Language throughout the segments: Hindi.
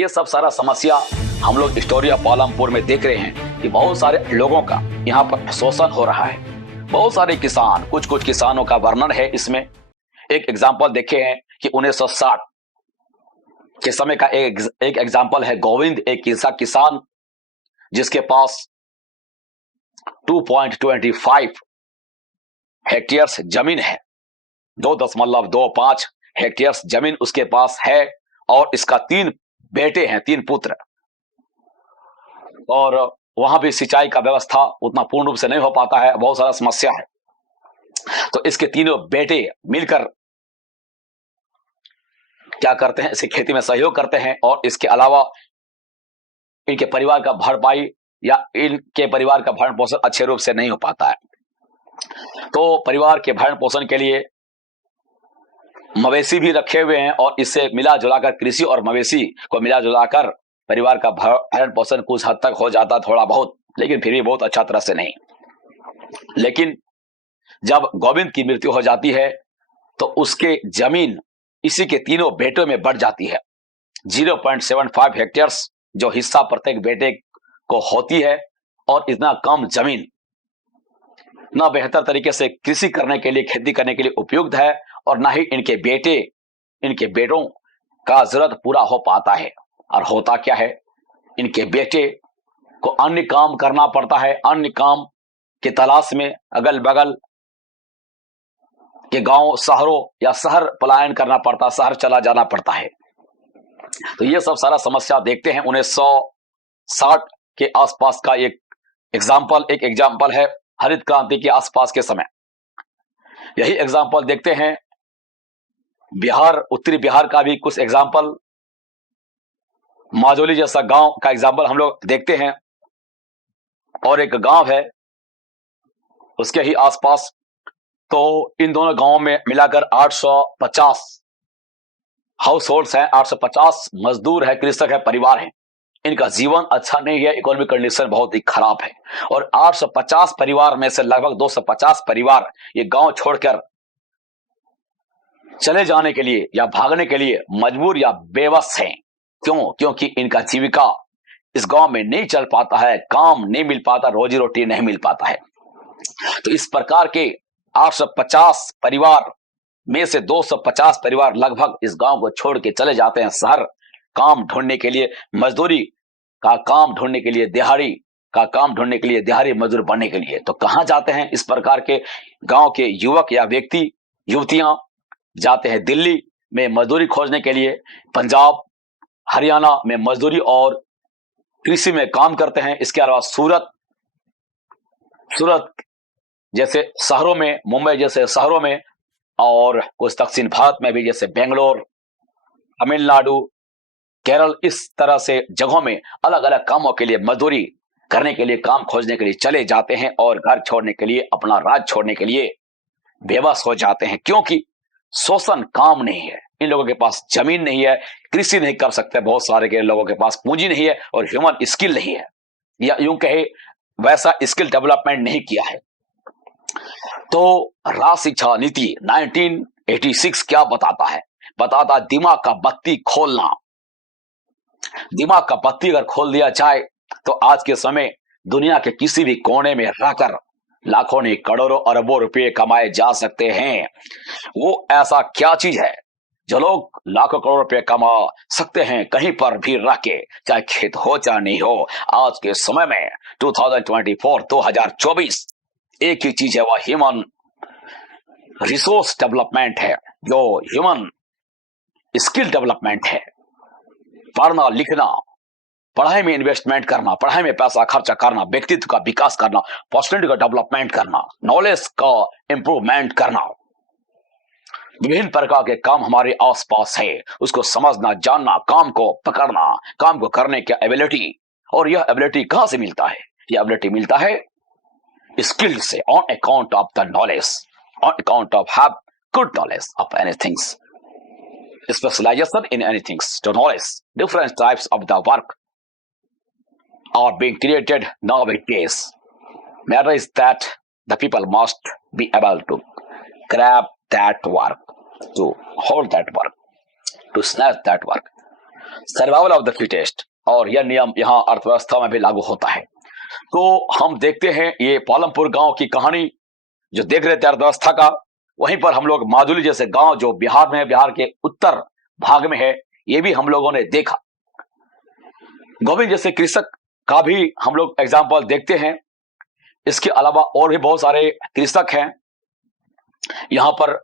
ये सब सारा समस्या हम लोग स्टोरी ऑफ पालमपुर में देख रहे हैं कि बहुत सारे लोगों का यहाँ पर शोषण हो रहा है। बहुत सारे किसान, कुछ किसानों का वर्णन है इसमें। एक एग्जाम्पल देखे हैं कि 1960 के समय का एक एग्जाम्पल है गोविंद, एक ऐसा किसान जिसके पास 2.25 हेक्टेयर्स जमीन है। 2.25 हेक्टेयर्स जमीन उसके पास है और इसका 3 बेटे हैं, 3 पुत्र। और वहां भी सिंचाई का व्यवस्था उतना पूर्ण रूप से नहीं हो पाता है, बहुत सारा समस्या है। तो इसके तीनों बेटे मिलकर क्या करते हैं, इसे खेती में सहयोग करते हैं और इसके अलावा इनके परिवार का भरपाई या इनके परिवार का भरण पोषण अच्छे रूप से नहीं हो पाता है। तो परिवार के भरण पोषण के लिए मवेशी भी रखे हुए हैं और इससे मिला जुलाकर कृषि और मवेशी को मिला जुलाकर परिवार का भरण पोषण कुछ हद तक हो जाता, थोड़ा बहुत, लेकिन फिर भी बहुत अच्छा तरह से नहीं। लेकिन जब गोविंद की मृत्यु हो जाती है तो उसके जमीन इसी के तीनों बेटों में बढ़ जाती है। 0.75 हेक्टेयर्स जो हिस्सा प्रत्येक बेटे को होती है और इतना कम जमीन ना बेहतर तरीके से कृषि करने के लिए, खेती करने के लिए उपयुक्त है और ना ही इनके बेटों का जरूरत पूरा हो पाता है। और होता क्या है, इनके बेटे को अन्य काम करना पड़ता है। अन्य काम की तलाश में अगल बगल के गांव, शहरों या शहर पलायन करना पड़ता, शहर चला जाना पड़ता है। तो ये सब सारा समस्या देखते हैं। 1960 के आसपास का एक एग्जाम्पल है हरित क्रांति के आसपास के समय। यही एग्जाम्पल देखते हैं बिहार, उत्तरी बिहार का भी कुछ एग्जाम्पल, माजोली जैसा गांव का एग्जाम्पल हम लोग देखते हैं। और एक गांव है उसके ही आसपास। तो इन दोनों गांवों में मिलाकर 850 हाउस होल्ड्स हैं, 850 मजदूर है, कृषक है, परिवार है। इनका जीवन अच्छा नहीं है, इकोनॉमिक कंडीशन बहुत ही खराब है। और 850 परिवार में से लगभग 250 परिवार ये गांव छोड़कर चले जाने के लिए या भागने के लिए मजबूर या बेबस हैं। क्यों? क्योंकि इनका जीविका इस गांव में नहीं चल पाता है, काम नहीं मिल पाता, रोजी रोटी नहीं मिल पाता है। तो इस प्रकार के 850 परिवार में से 250 परिवार लगभग इस गांव को छोड़ के चले जाते हैं शहर, काम ढूंढने के लिए, मजदूरी का काम ढूंढने के लिए, दिहाड़ी का काम ढूंढने के लिए, दिहाड़ी मजदूर बनने के लिए। तो कहां जाते हैं इस प्रकार के गांव के युवक या व्यक्ति, युवतियां? जाते हैं दिल्ली में मजदूरी खोजने के लिए, पंजाब, हरियाणा में मजदूरी और कृषि में काम करते हैं। इसके अलावा सूरत जैसे शहरों में, मुंबई जैसे शहरों में, और कुछ दक्षिण भारत में भी जैसे बेंगलोर, तमिलनाडु, केरल, इस तरह से जगहों में अलग अलग कामों के लिए, मजदूरी करने के लिए, काम खोजने के लिए चले जाते हैं और घर छोड़ने के लिए, अपना राज्य छोड़ने के लिए बेबस हो जाते हैं। क्योंकि शोषण काम नहीं है, इन लोगों के पास जमीन नहीं है, कृषि नहीं कर सकते, बहुत सारे के लोगों के पास पूंजी नहीं है और ह्यूमन स्किल नहीं है, या यूं कहे वैसा स्किल डेवलपमेंट नहीं किया है। तो राष्ट्रीय शिक्षा नीति 1986 क्या बताता है? बताता दिमाग का बत्ती खोलना। दिमाग का बत्ती अगर खोल दिया जाए तो आज के समय दुनिया के किसी भी कोने में रहकर लाखों नहीं करोड़ों अरबों रुपए कमाए जा सकते हैं। वो ऐसा क्या चीज है जो लोग लाखों करोड़ रुपए कमा सकते हैं कहीं पर भी रह के, चाहे खेत हो चाहे नहीं हो। आज के समय में 2024 एक ही चीज है, वह ह्यूमन रिसोर्स डेवलपमेंट है, जो ह्यूमन स्किल डेवलपमेंट है। पढ़ना लिखना, पढ़ाई में इन्वेस्टमेंट करना, पढ़ाई में पैसा खर्चा करना, व्यक्तित्व का विकास करना, पर्सनैलिटी का डेवलपमेंट करना, नॉलेज का इंप्रूवमेंट करना, विभिन्न प्रकार के काम हमारे आसपास है, उसको समझना, जानना, काम को पकड़ना, काम को करने की एबिलिटी। और यह एबिलिटी कहां से मिलता है? यह एबिलिटी मिलता है स्किल से, on account of the knowledge, on account of have good knowledge of anything, specialization in anything, to knowledge. Different types of the work are being created nowadays. Matter is that the people must be able to grab that work, to hold that work, to snatch that work. Survival of the fittest, और यह नियम यहाँ अर्थव्यवस्था में भी लागू होता है। तो हम देखते हैं ये पालमपुर गांव की कहानी जो देख रहे थे अर्थव्यवस्था का, वहीं पर हम लोग माजुली जैसे गांव जो बिहार में है, बिहार के उत्तर भाग में है, ये भी हम लोगों ने देखा। गोविंद जैसे कृषक का भी हम लोग एग्जाम्पल देखते हैं। इसके अलावा और भी बहुत सारे कृषक हैं। यहां पर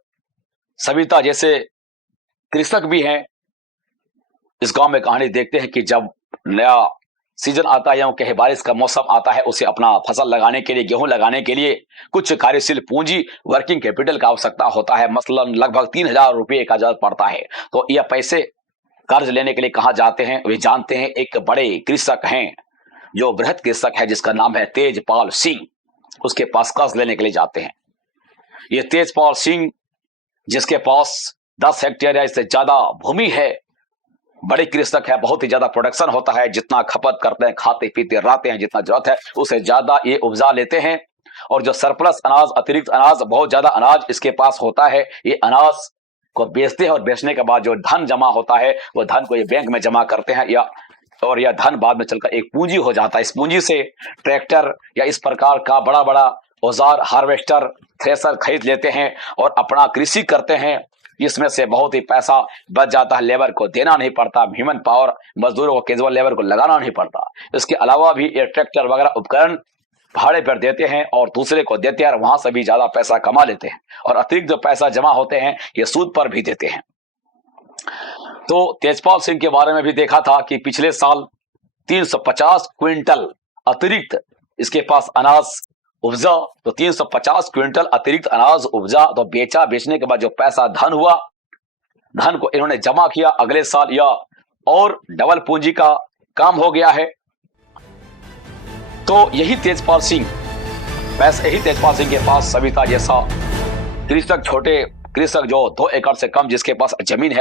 सविता जैसे कृषक भी हैं। इस गांव में कहानी देखते हैं कि जब नया सीजन आता है या कहे बारिश का मौसम आता है, उसे अपना फसल लगाने के लिए, गेहूं लगाने के लिए कुछ कार्यशील पूंजी, वर्किंग कैपिटल का आवश्यकता होता है। मसलन लगभग 3,000 रुपये का जरूरत पड़ता है। तो यह पैसे कर्ज लेने के लिए कहाँ जाते हैं? वे जानते हैं एक बड़े कृषक हैं जो बृहद कृषक है जिसका नाम है तेजपाल सिंह, उसके पास कर्ज लेने के लिए जाते हैं। ये तेजपाल सिंह जिसके पास 10 हेक्टेयर या इससे ज्यादा भूमि है, बड़े कृषक है, बहुत ही ज्यादा प्रोडक्शन होता है, जितना खपत करते हैं, खाते पीते रहते हैं, जितना जरूरत है उससे ज्यादा ये उपजा लेते हैं। और जो सरप्लस अनाज, अतिरिक्त अनाज, बहुत ज्यादा अनाज इसके पास होता है, ये अनाज को बेचते हैं और बेचने के बाद जो धन जमा होता है वो धन को ये बैंक में जमा करते हैं, और यह धन बाद में चलकर एक पूंजी हो जाता है। इस पूंजी से ट्रैक्टर या इस प्रकार का बड़ा बड़ा औजार, हार्वेस्टर, थ्रेसर खरीद लेते हैं और अपना कृषि करते हैं। इसमें से बहुत ही पैसा बच जाता है, लेबर को देना नहीं पड़ता, ह्यूमन पावर, मजदूरों को, कैजुअल लेबर को लगाना नहीं पड़ता। इसके अलावा भी ये ट्रैक्टर वगैरह उपकरण भाड़े पर देते हैं और दूसरे को देते हैं और वहां से भी ज्यादा पैसा कमा लेते हैं, और अतिरिक्त जो पैसा जमा होते हैं ये सूद पर भी देते हैं। तो तेजपाल सिंह के बारे में भी देखा था कि पिछले साल 350 क्विंटल अतिरिक्त इसके पास अनाज उपजा। तो 350 क्विंटल अतिरिक्त अनाज उपजा, तो बेचा, बेचने के बाद जो पैसा धन हुआ, धन को इन्होंने जमा किया। अगले साल यह और डबल पूंजी का काम हो गया है। तो यही तेजपाल सिंह के पास सविता जैसा कृषक, छोटे कृषक जो 2 एकड़ से कम जिसके पास जमीन है,